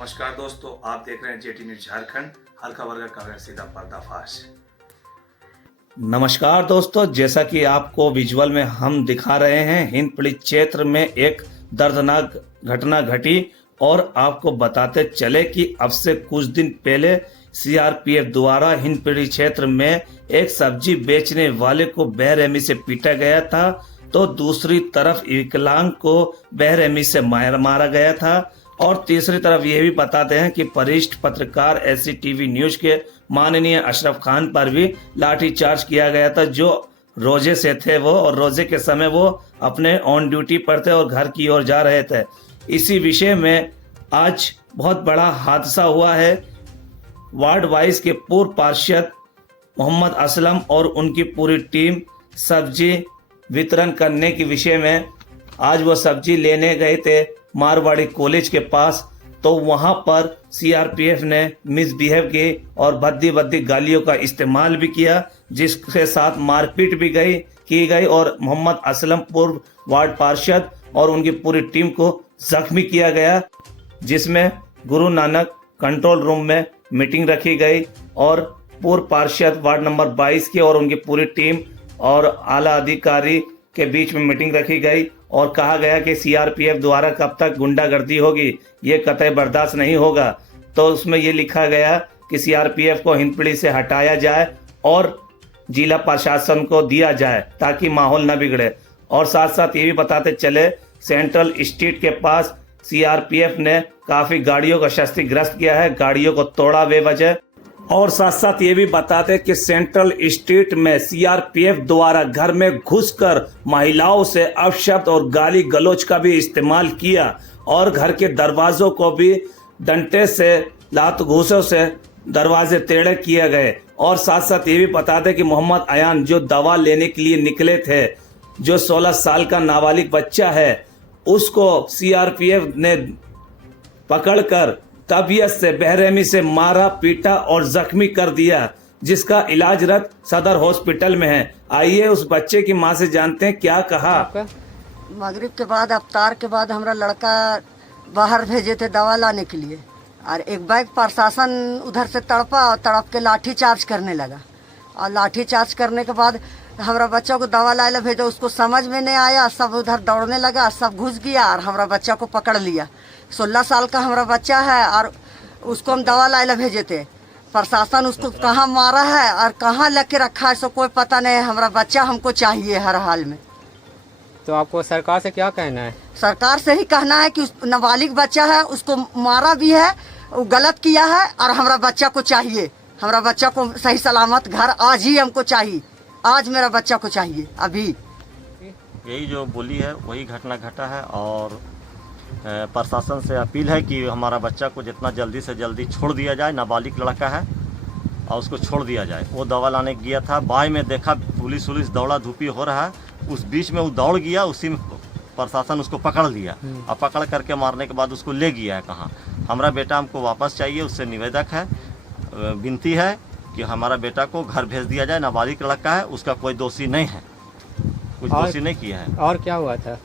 नमस्कार दोस्तों, आप देख रहे हैं जेटी न्यूज झारखंड। हर खबर का खबर सीधा पर्दाफाश। नमस्कार दोस्तों, जैसा कि आपको विजुअल में हम दिखा रहे हैं, हिंदपीढ़ी क्षेत्र में एक दर्दनाक घटना घटी और आपको बताते चले कि अब से कुछ दिन पहले सीआरपीएफ द्वारा हिंदपीढ़ी क्षेत्र में एक सब्जी बेचने वाले को बेरहमी से पीटा गया था, तो दूसरी तरफ विकलांग को बेरहमी से मारा गया था। और तीसरी तरफ ये भी बताते हैं कि वरिष्ठ पत्रकार एससीटीवी न्यूज के माननीय अशरफ खान पर भी लाठीचार्ज किया गया था, जो रोजे से थे वो, और रोजे के समय वो अपने ऑन ड्यूटी पर थे और घर की ओर जा रहे थे। इसी विषय में आज बहुत बड़ा हादसा हुआ है। वार्ड वाइज के पूर्व पार्षद मोहम्मद असलम और उनकी पूरी टीम सब्जी वितरण करने के विषय में आज वो सब्जी लेने गए थे मारवाड़ी कॉलेज के पास, तो वहां पर सीआरपीएफ ने मिसबिहेव की और भद्दी गालियों का इस्तेमाल भी किया, जिसके साथ मारपीट भी की गई और मोहम्मद असलम पूर्व वार्ड पार्षद और उनकी पूरी टीम को जख्मी किया गया, जिसमें गुरु नानक कंट्रोल रूम में मीटिंग रखी गई और पूर्व पार्षद वार्ड नंबर 22 के और उनकी पूरी टीम और आला अधिकारी के बीच में मीटिंग रखी गई और कहा गया कि सीआरपीएफ द्वारा कब तक गुंडागर्दी होगी ये कतई बर्दाश्त नहीं होगा। तो उसमें ये लिखा गया कि सीआरपीएफ को हिंदपीढ़ी से हटाया जाए और जिला प्रशासन को दिया जाए ताकि माहौल न बिगड़े। और साथ साथ ये भी बताते चले, सेंट्रल स्ट्रीट के पास सीआरपीएफ ने काफी गाड़ियों का क्षतिग्रस्त किया है, गाड़ियों को तोड़ा बेवजह। और साथ साथ ये भी बताते कि सेंट्रल स्ट्रीट में सीआरपीएफ द्वारा घर में घुसकर महिलाओं से अपशब्द और गाली गलौज का भी इस्तेमाल किया और घर के दरवाजों को भी डंडे से लात घूसों से दरवाजे टेढ़े किए गए। और साथ साथ ये भी बताते कि मोहम्मद अयान जो दवा लेने के लिए निकले थे, जो 16 साल का नाबालिग बच्चा है, उसको सीआरपीएफ ने पकड़कर तबीयत से बेरहमी से मारा, पीटा और जख्मी कर दिया, जिसका इलाजरत सदर हॉस्पिटल में है। आइए उस बच्चे की मां से जानते हैं क्या कहा। मगरिब के बाद अफ्तार के बाद हमारा लड़का बाहर भेजे थे दवा लाने के लिए और एक बैग प्रशासन उधर से तड़पा और तड़प के लाठी चार्ज करने लगा। और लाठी चार्ज करने के बाद हमारा बच्चा को दवा लाए भेजा, उसको समझ में नहीं आया, सब उधर दौड़ने लगा, सब घुस गया और हमारा बच्चा को पकड़ लिया। 16 साल का हमारा बच्चा है और उसको हम दवा लाए भेजे थे। प्रशासन उसको कहाँ मारा है और कहाँ लेके रखा है सो कोई पता नहीं। हमारा बच्चा हमको चाहिए हर हाल में। तो आपको सरकार से क्या कहना है? सरकार से ही कहना है कि उस नाबालिग बच्चा है, उसको मारा भी है, वो गलत किया है और हमारा बच्चा को चाहिए। हमारा बच्चा को सही सलामत घर आज ही हमको चाहिए, आज मेरा बच्चा को चाहिए अभी। यही जो बोली है वही घटना घटा है और प्रशासन से अपील है कि हमारा बच्चा को जितना जल्दी से जल्दी छोड़ दिया जाए। नाबालिग लड़का है और उसको छोड़ दिया जाए। वो दवा लाने गया था, बाई में देखा पुलिस दौड़ा धूपी हो रहा है, उस बीच में वो दौड़ गया, उसी में प्रशासन उसको पकड़ लिया और पकड़ करके मारने के बाद उसको ले गया है कहाँ। हमारा बेटा हमको वापस चाहिए, उससे निवेदक है, विनती है कि हमारा बेटा को घर भेज दिया जाए। नाबालिग लड़का है, उसका कोई दोषी नहीं है, कुछ दोषी नहीं किया है। और क्या हुआ था?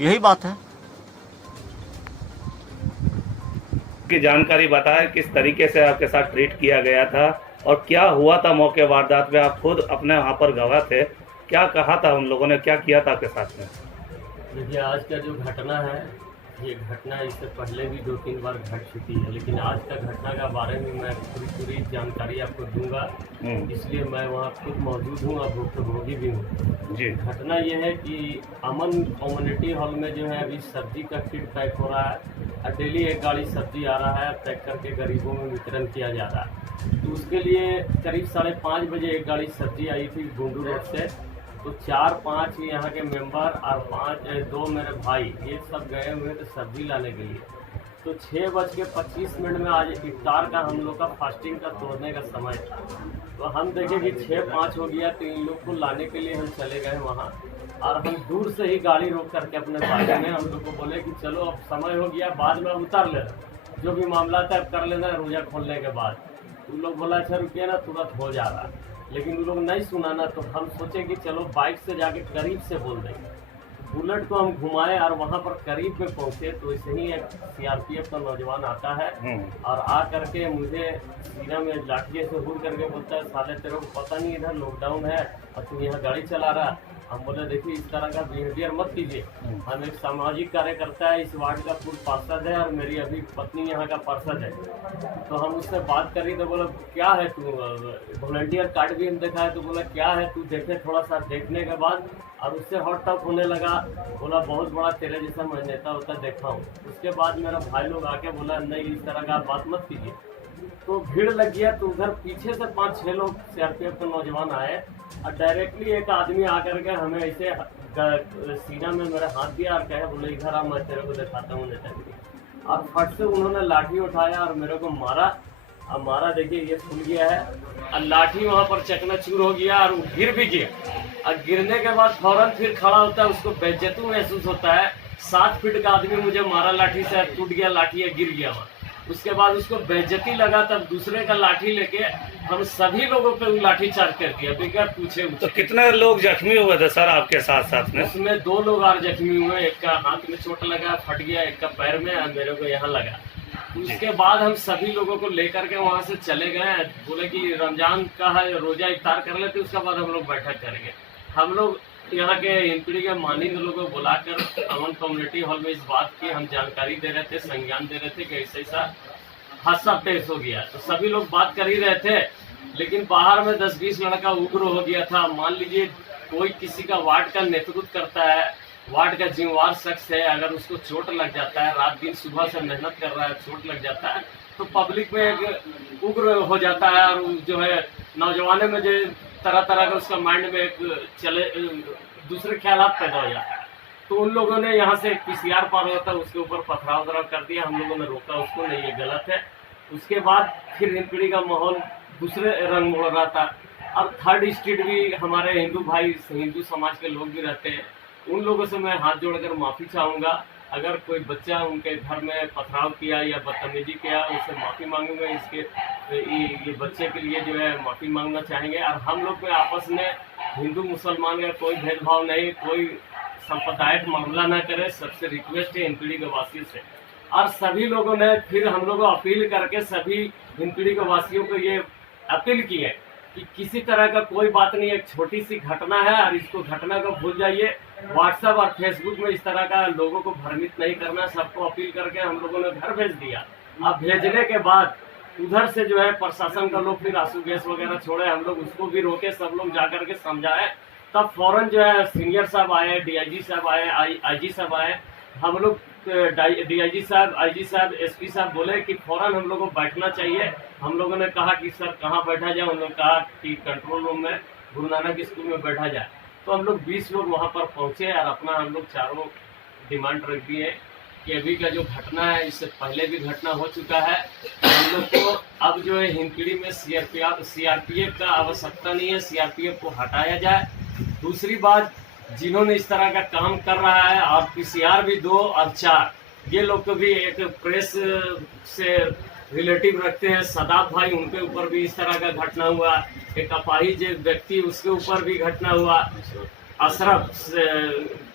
यही बात है की जानकारी बताएं, किस तरीके से आपके साथ ट्रीट किया गया था और क्या हुआ था मौके वारदात में। आप खुद अपने वहाँ पर गवाह थे, क्या कहा था उन लोगों ने, क्या किया था आपके साथ में? देखिए, आज का जो घटना है, ये घटना इससे पहले भी 2-3 बार घट चुकी है, लेकिन आज का घटना के बारे में मैं पूरी जानकारी आपको दूंगा, इसलिए मैं वहाँ खुद मौजूद हूँ और भुक्तभोगी भी हूँ जी। घटना ये है कि अमन कम्युनिटी हॉल में जो है अभी सब्जी का किट पैक हो रहा है और डेली एक गाड़ी सब्जी आ रहा है, पैक करके गरीबों में वितरण किया जा रहा है। तो उसके लिए करीब 5:30 बजे एक गाड़ी सब्जी आई थी गुंडू रोड से। तो 4-5 यहाँ के मेंबर और 2 मेरे भाई, ये सब गए हुए थे सब्जी लाने के लिए। तो 6:25 में आज इफ्तार का हम लोग का फास्टिंग का तोड़ने का समय था। तो हम देखे कि 6-5 हो गया, तो इन लोग को लाने के लिए हम चले गए वहाँ और हम दूर से ही गाड़ी रोक करके अपने भाई ने हम लोग को बोले कि चलो अब समय हो गया, बाद में उतार लेना, जो भी मामला था कर लेना रोजा खोलने के बाद। उन लोग बोला अच्छा रुकिए ना, तुरंत हो जा रहा है, लेकिन उन लोग नहीं सुना ना। तो हम सोचे कि चलो बाइक से जाके करीब से बोल देंगे। बुलेट को हम घुमाए और वहाँ पर करीब में पहुँचे तो ऐसे ही एक सीआरपीएफ का नौजवान आता है और आ करके मुझे सीना में लाठिए से हुड़ करके बोलता है, साले तेरे को पता नहीं इधर लॉकडाउन है और तू यहाँ गाड़ी चला रहा। हम बोले देखिए इस तरह का बिहेवियर मत कीजिए, हम एक सामाजिक कार्यकर्ता है, इस वार्ड का पूर्व पार्षद है और मेरी अभी पत्नी यहाँ का पार्षद है। तो हम उससे बात करी तो बोला क्या है तू, वॉलंटियर कार्ड भी हम दिखाए तो बोला क्या है तू, देखे थोड़ा सा देखने के बाद और उससे हॉट टॉप होने लगा। बोला बहुत बड़ा तेरे जैसा मैं नेता होता देखा हूँ। उसके बाद मेरा भाई लोग आके बोला नहीं इस तरह का बात मत कीजिए। तो भीड़ लग गया तो उधर पीछे से 5-6 लोग सीआरपीएफ के नौजवान आए और डायरेक्टली एक आदमी आकर के हमें ऐसे सीना में मेरा हाथ दिया और कहे बोले इधर आ मैं तेरे को दिखाता हूँ नेतागिरी। और फट से उन्होंने लाठी उठाया और मेरे को मारा। अब मारा देखिए ये फूल गया है और लाठी वहाँ पर चकनाचूर हो गया और वो गिर भी गया। और गिरने के बाद फौरन फिर खड़ा होता है, उसको बेइज्जती महसूस होता है। 7 फीट का आदमी मुझे मारा लाठी से, टूट गया लाठी है, गिर गया वहाँ। उसके बाद उसको बेइज्जती लगा, तब दूसरे का लाठी लेके हम सभी लोगों पे लाठी चार्ज कर दिया बगैर पूछे। तो कितने लोग जख्मी हुए थे सर आपके साथ साथ में? उसमें 2 लोग और जख्मी हुए, एक का हाथ में चोट लगा फट गया, एक का पैर में और मेरे को यहाँ लगा। उसके बाद हम सभी लोगों को लेकर के वहाँ से चले गए, बोले कि रमजान का है रोजा इफ्तार कर लेते, उसके बाद हम लोग बैठक करेंगे। हम लोग यहाँ के हिंदपीढ़ी के मानिंद लोगों को बुलाकर अमन कम्युनिटी हॉल में इस बात की हम जानकारी दे रहे थे, संज्ञान दे रहे थे कि ऐसा ऐसा हादसा पेश हो गया। तो सभी लोग बात कर ही रहे थे, लेकिन बाहर में 10-20 लड़का उग्र हो गया था। मान लीजिए कोई किसी का वार्ड का नेतृत्व करता है, वार्ड का जिम्मेवार शख्स है, अगर उसको चोट लग जाता है, रात दिन सुबह से मेहनत कर रहा है, चोट लग जाता है तो पब्लिक में एक उग्र हो जाता है और जो है नौजवानों में जो तरह तरह का उसका माइंड में एक चले दूसरे ख्यालात पैदा हो जाता है। तो उन लोगों ने यहाँ से पीसीआर पार होता है उसके ऊपर पथराव वथराव कर दिया, हम लोगों ने रोका उसको, नहीं ये गलत है। उसके बाद फिर हिंदपीढ़ी का माहौल दूसरे रंग मोड़ रहा था। अब 3rd स्ट्रीट भी हमारे हिंदू भाई, हिंदू समाज के लोग भी रहते हैं, उन लोगों से मैं हाथ जोड़कर माफ़ी चाहूँगा। अगर कोई बच्चा उनके घर में पथराव किया या बदतमीजी किया उससे माफ़ी मांगूंगा। इसके ये बच्चे के लिए जो है माफ़ी मांगना चाहेंगे। और हम लोग में आपस में हिंदू मुसलमान का कोई भेदभाव नहीं, कोई सांप्रदायिक मामला ना करे। सबसे रिक्वेस्ट है हिंदपीढ़ी के वासियों से। और सभी लोगों ने फिर हम लोगों को अपील करके सभी हिंदपीढ़ी के वासियों को ये अपील की है कि किसी तरह का कोई बात नहीं, एक छोटी सी घटना है और इसको घटना को भूल जाइए। व्हाट्सएप और फेसबुक में इस तरह का लोगों को भ्रमित नहीं करना। सबको अपील करके हम लोगों ने घर भेज दिया। अब भेजने के बाद उधर से जो है प्रशासन का लोग फिर आंसू गैस वगैरह छोड़े, हम लोग उसको भी रोके, सब लोग जाकर के समझाए। तब फौरन जो है सीनियर साहब आए, डीआईजी साहब आए, आईजी साहब आए। हम लोग डीआईजी साहब, आईजी साहब, एसपी साहब बोले कि फौरन हम लोग को बैठना चाहिए। हम लोगों ने कहा कि सर कहाँ बैठा जाए, उन्होंने कहा कि कंट्रोल रूम में गुरु नानक स्कूल में बैठा जाए। तो हम लोग 20 लोग वहाँ पर पहुँचे और अपना हम लोग चारों डिमांड रख दिए कि अभी का जो घटना है, इससे पहले भी घटना हो चुका है, हम लोग को अब जो है हिंदपीढ़ी में सीआरपीएफ का आवश्यकता नहीं है, सीआरपीएफ को हटाया जाए। दूसरी बात, जिन्होंने इस तरह का काम कर रहा है और पीसीआर भी 2 और 4, ये लोग को भी एक प्रेस से रिलेटिव रखते हैं, सदाब भाई, उनके ऊपर भी इस तरह का घटना हुआ। एक अपाहिज व्यक्ति, उसके ऊपर भी घटना हुआ। अशरफ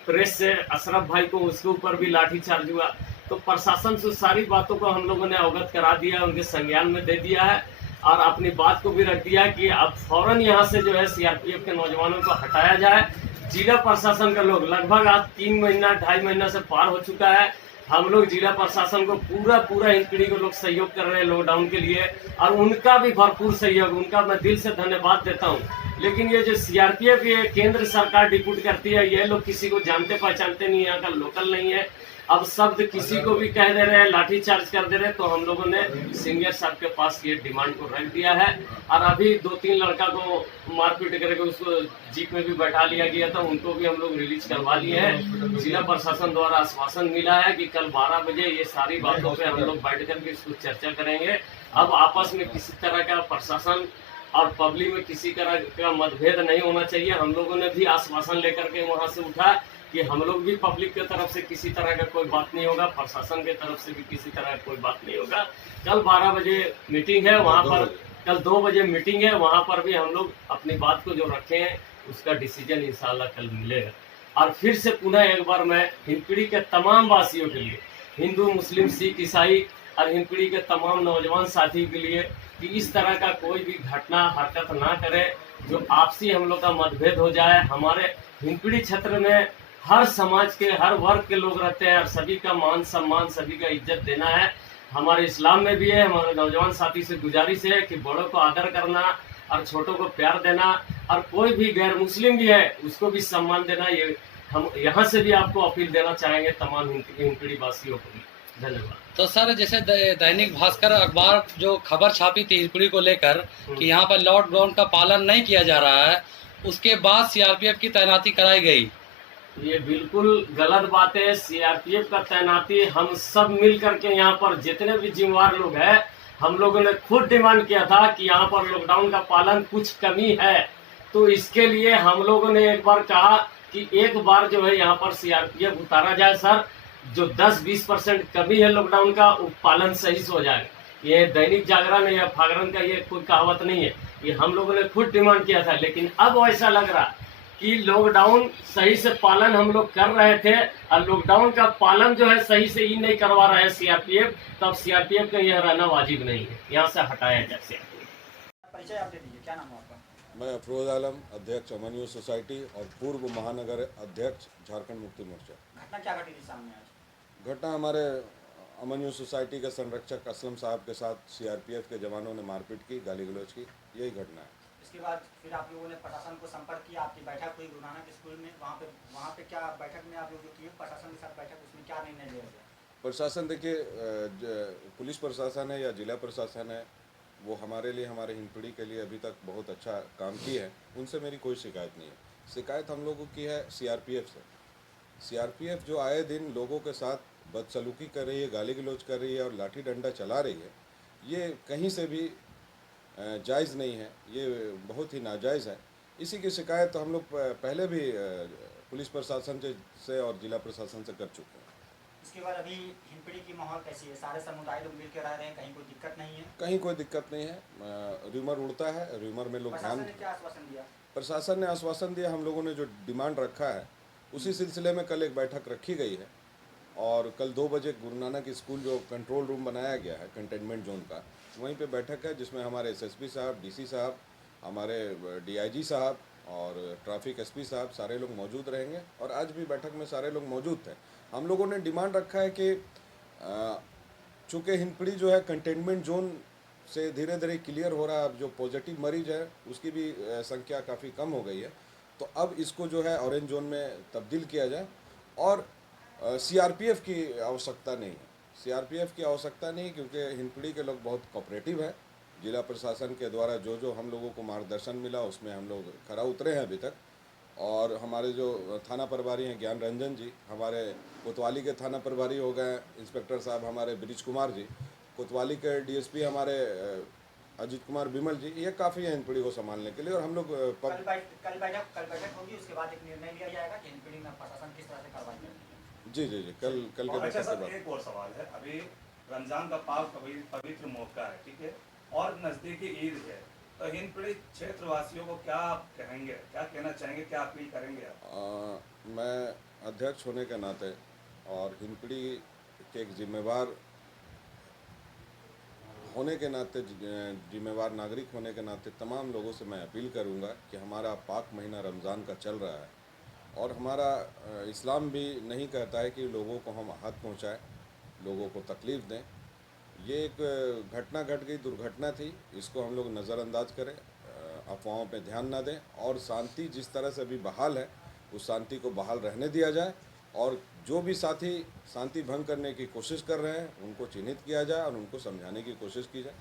प्रेस से अशरफ भाई को, उसके ऊपर भी लाठीचार्ज हुआ। तो प्रशासन से सारी बातों को हम लोगों ने अवगत करा दिया, उनके संज्ञान में दे दिया है और अपनी बात को भी रख दिया कि अब फौरन यहाँ से जो है सीआरपीएफ के नौजवानों को हटाया जाए। जिला प्रशासन का लोग लगभग आज 3 महीना 2.5 महीना से पार हो चुका है। हम लोग जिला प्रशासन को पूरा हिंदपीढ़ी को लोग सहयोग कर रहे हैं लॉकडाउन के लिए और उनका भी भरपूर सहयोग, उनका मैं दिल से धन्यवाद देता हूँ। लेकिन ये जो सीआरपीएफ ये केंद्र सरकार डिप्यूट करती है, ये लोग किसी को जानते पहचानते नहीं, यहाँ का लोकल नहीं है। अब शब्द किसी को भी कह दे रहे हैं, लाठीचार्ज कर दे रहे हैं। तो हम लोगों ने सीनियर साहब के पास ये डिमांड को रख दिया है और अभी 2-3 लड़का को मारपीट करके उसको जीप में भी बैठा लिया गया था, उनको भी हम लोग रिलीज करवा लिए हैं। जिला प्रशासन द्वारा आश्वासन मिला है कि कल 12 बजे ये सारी बातों पे हम लोग बैठ करके इसको चर्चा करेंगे। अब आपस में किसी तरह का प्रशासन और पब्लिक में किसी तरह का मतभेद नहीं होना चाहिए। हम लोगों ने भी आश्वासन लेकर के वहाँ से उठा कि हम लोग भी पब्लिक की तरफ से किसी तरह का कोई बात नहीं होगा, प्रशासन की तरफ से भी किसी तरह का कोई बात नहीं होगा। कल 12 बजे मीटिंग है वहाँ पर, कल 2 बजे मीटिंग है, वहाँ पर भी हम लोग अपनी बात को जो रखे हैं उसका डिसीजन इंशाल्लाह कल मिलेगा। और फिर से पुनः एक बार मैं हिंदपीढ़ी के तमाम वासियों के लिए, हिंदू मुस्लिम सिख ईसाई और हिंदपीढ़ी के तमाम नौजवान साथी के लिए, कि इस तरह का कोई भी घटना हरकत ना करे जो आपसी हम लोग का मतभेद हो जाए। हमारे हिंदपीढ़ी क्षेत्र में हर समाज के हर वर्ग के लोग रहते हैं और सभी का मान सम्मान, सभी का इज्जत देना है। हमारे इस्लाम में भी है। हमारे नौजवान साथी से गुजारिश है कि बड़ों को आदर करना और छोटों को प्यार देना, और कोई भी गैर मुस्लिम भी है उसको भी सम्मान देना। ये हम यहाँ से भी आपको अपील देना चाहेंगे तमाम हिंदपीढ़ी वासियों को भी। धन्यवाद। तो सर, जैसे दैनिक भास्कर अखबार जो खबर छापी थी हिंदपीढ़ी को लेकर कि यहाँ पर लॉकडाउन का पालन नहीं किया जा रहा है, उसके बाद सीआरपीएफ की तैनाती कराई गई। ये बिल्कुल गलत बात है। सीआरपीएफ का तैनाती हम सब मिल करके यहाँ पर जितने भी जिम्मेवार लोग हैं, हम लोगों ने खुद डिमांड किया था कि यहाँ पर लॉकडाउन का पालन कुछ कमी है, तो इसके लिए हम लोगों ने एक बार कहा कि एक बार जो है यहाँ पर सीआरपीएफ उतारा जाए सर। जो 10-20% कमी है लॉकडाउन का, वो पालन सही से हो जाएगा। ये दैनिक जागरण या फागरण का ये कोई कहावत नहीं है, ये हम लोगों ने खुद डिमांड किया था। लेकिन अब ऐसा लग रहा कि लॉकडाउन सही से पालन हम लोग कर रहे थे और लॉकडाउन का पालन जो है सही से ही नहीं करवा रहा है सीआरपीएफ, तब सीआरपीएफ का यह रहना वाजिब नहीं है, यहाँ से हटाया जाए सीआरपीएफ। परिचय आप दे दीजिए, क्या नाम है आपका? मैं अफरोज आलम, अध्यक्ष अमन यूथ सोसाइटी और पूर्व महानगर अध्यक्ष झारखंड मुक्ति मोर्चा। घटना क्या घटी थी सामने आज? घटना हमारे अमन यूथ सोसाइटी के संरक्षक असलम साहब के साथ सीआरपीएफ के जवानों ने मारपीट की, गाली गलौज की, यही घटना है। इसके बाद फिर आप लोगों ने प्रशासन को संपर्क किया, आपकी बैठक हुई गुरु नानक स्कूल में, वहाँ पे क्या बैठक में आप लोग जो किए प्रशासन के साथ बैठक, उसमें क्या निर्णय लिया गया? प्रशासन देखिए, पुलिस प्रशासन है या जिला प्रशासन है, वो हमारे लिए, हमारे हिंदपीढ़ी के लिए अभी तक बहुत अच्छा काम की है, उनसे मेरी कोई शिकायत नहीं है। शिकायत हम लोगों की है सीआरपीएफ से। सीआरपीएफ जो आए दिन लोगों के साथ बदसलूकी कर रही है, गाली गलौज कर रही है और लाठी डंडा चला रही है, ये कहीं से भी जायज़ नहीं है, ये बहुत ही नाजायज़ है। इसी की शिकायत हम लोग पहले भी पुलिस प्रशासन से और जिला प्रशासन से कर चुके हैं। इसके बाद अभी हिंदपीढ़ी की माहौल कैसी है? सारे समुदाय लोग मिलकर रह रहे हैं, कहीं कोई दिक्कत नहीं है? कहीं कोई दिक्कत नहीं है। र्यूमर उड़ता है, र्यूमर में लोग प्रशासन ने क्या आश्वासन दिया? प्रशासन ने आश्वासन दिया, हम लोगों ने जो डिमांड रखा है उसी सिलसिले में कल एक बैठक रखी गई है और कल 2 बजे गुरु नानक स्कूल जो कंट्रोल रूम बनाया गया है कंटेनमेंट जोन का, वहीं पे बैठक है जिसमें हमारे एसएसपी साहब, डीसी साहब, हमारे डीआईजी साहब और ट्रैफिक एसपी साहब सारे लोग मौजूद रहेंगे। और आज भी बैठक में सारे लोग मौजूद थे। हम लोगों ने डिमांड रखा है कि चूँकि हिंदपीढ़ी जो है कंटेनमेंट जोन से धीरे धीरे क्लियर हो रहा है, अब जो पॉजिटिव मरीज है उसकी भी संख्या काफ़ी कम हो गई है, तो अब इसको जो है ऑरेंज जोन में तब्दील किया जाए। और सीआरपीएफ की आवश्यकता नहीं है, सीआरपीएफ की आवश्यकता नहीं, क्योंकि हिंदपीढ़ी के लोग बहुत कोऑपरेटिव है। जिला प्रशासन के द्वारा जो हम लोगों को मार्गदर्शन मिला उसमें हम लोग खरा उतरे हैं अभी तक। और हमारे जो थाना प्रभारी हैं ज्ञान रंजन जी, हमारे कोतवाली के थाना प्रभारी हो गए इंस्पेक्टर साहब हमारे ब्रिज कुमार जी, कोतवाली के डीएसपी हमारे अजीत कुमार बिमल जी, ये काफ़ी है हिंदपीढ़ी को संभालने के लिए। और हम लोग कल बैठक होगी, उसके बाद एक निर्णय लिया जाएगा कि हिंदपीढ़ी में प्रशासन किस तरह से कार्रवाई करेगी। जी कल के अच्छा सर, एक और सवाल है। अभी रमजान का पाक पवित्र मौका है, ठीक है, और नज़दीकी ईद है, तो हिंदपीढ़ी क्षेत्रवासियों को क्या कहेंगे, क्या कहना चाहेंगे, क्या अपील करेंगे आप? मैं अध्यक्ष होने के नाते और हिंदपीढ़ी के एक जिम्मेवार होने के नाते, जिम्मेवार नागरिक होने के नाते तमाम लोगों से मैं अपील करूंगा कि हमारा पाक महीना रमज़ान का चल रहा है और हमारा इस्लाम भी नहीं कहता है कि लोगों को हम हाथ पहुंचाएं, लोगों को तकलीफ़ दें। ये एक घटना घट गई, दुर्घटना थी, इसको हम लोग नज़रअंदाज करें, अफवाहों पे ध्यान ना दें और शांति जिस तरह से अभी बहाल है उस शांति को बहाल रहने दिया जाए। और जो भी साथी शांति भंग करने की कोशिश कर रहे हैं उनको चिन्हित किया जाए और उनको समझाने की कोशिश की जाए।